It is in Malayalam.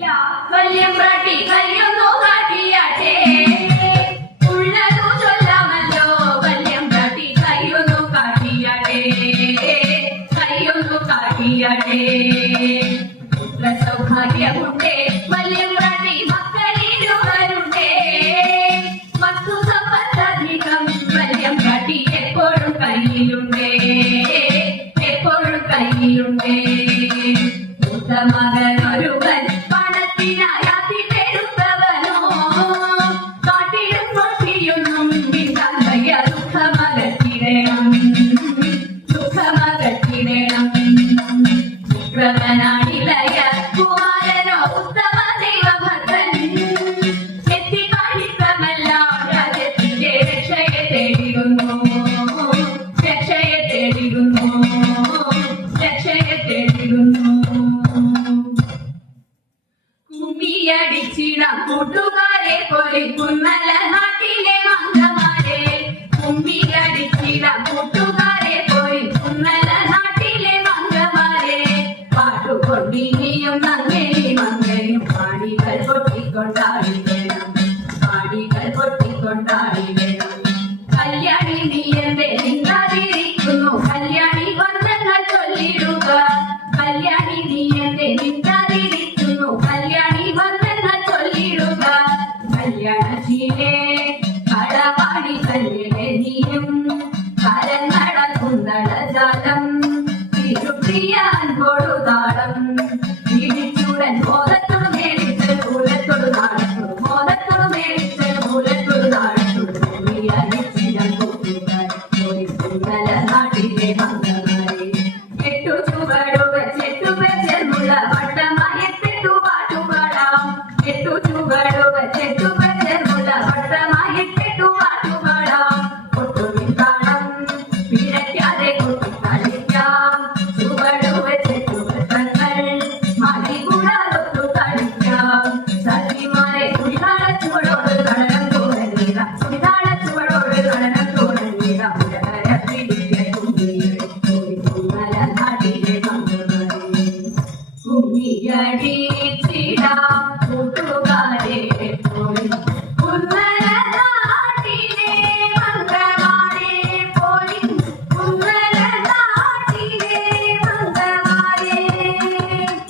വല്യമ്പ്രാട്ടി കയ്യൊന്നു കാട്ടിയാട്ടെ ഉള്ളതു ചൊല്ലാമല്ലോ വല്യമ്പ്രാട്ടി കയ്യൊന്നു കാട്ടിയാട്ടെ കയ്യൊന്നു കാട്ടിയാട്ടെ പുത്ര സൗഭാഗ്യമുണ്ടേ വല്യമ്പ്രാട്ടി മക്കളിരുവരുണ്ടേ വസ്തു സമ്പത്തധികം വല്യമ്പ്രാട്ടി എപ്പോഴും കയ്യിലുണ്ടേ എപ്പോഴും കയ്യിലുണ്ടേ മകനൊരുവൻ പണത്തിനായാത്തിട്ടെടുത്തവനോ കാട്ടിടും കൊട്ടിയൊന്നും വിണ്ടങ്കയ ദുഃഖമകറ്റിടണം ദുഃഖമകറ്റിടണം ശുക്രവനാണിലയ കുമാരനോ ഉത്തമ ദൈവഭക്തൻ എത്തിക്കാണിത്തമെല്ലാം രാജ്യത്തിന്റെ രക്ഷയെ തേടിടുന്നു രക്ഷയെ തേടിടുന്നു രക്ഷയെ തേടിടുന്നു കുമ്മിയടിച്ചിടം കൂട്ടുകാരെ പൊലിക്കുന്നല നാട്ടിലെ മംഗമാരെ കുമ്മിയടിച്ചിടം കൂട്ടുകാരെ പൊലിക്കുന്നല നാട്ടിലെ മംഗമാരെ പാട്ടുകൊണ്ടിനിയും നങ്ങേലി മങ്ങയും പാടികൾ പൊട്ടിക്കൊണ്ടാടി വേണം പാടികൾ പൊട്ടിക്കൊണ്ടാടി വേണം കല്യാണി നീ എന്റെ നിന്നാതിരിക്കുന്നു കല്യാണി വന്ദങ്ങൾ ചൊല്ലിടുക കല്യാണി നീ എന്റെ നിന്നാതിരിക്കുന്നു കല്യാണി വന്ദങ്ങൾ ചൊല്ലിടുക കല്യാണശീലേ കളവാടി കല്യലെ നീയും കരങ്ങട കുന്തളജാലം തിരുപ്രിയാൻ കൊടുതാളം ഇടിച്ചുടൻ മോദത്തോട് മേടിച്ച് മൂലത്തോട് നാടത്തോട് മോദത്തോട് മേടിച്ച് മൂലത്തോട് നാടത്തോട് അടിച്ചിടം കൂട്ടുകാർ ഒരു കുന്തല നാട്ടിലെ മംഗമാരെ എട്ടു ചുവടുക ചെട്ടു വെച്ചുള്ള വട്ടമായെട്ടു പാട്ടുപാടാം എട്ടു ചുവടുക ചെട്ടു വെച്ചുള്ള വട്ടമായെട്ടു പാട്ടുപാടാം ഒട്ടുമിൽ താളം പിഴയ്ക്കാതെ കൊട്ടി കളിക്കാം ചുവടുക ചെട്ടു വൃത്തങ്ങൾ മതികൂടാതൊട്ടു കളിക്കാം സഖിമാരെ കുടിതാള ചുവടോട് കളനം തോന്നീരാം കുടിതാള ചുവടോട് കളനം തോന്നീരാം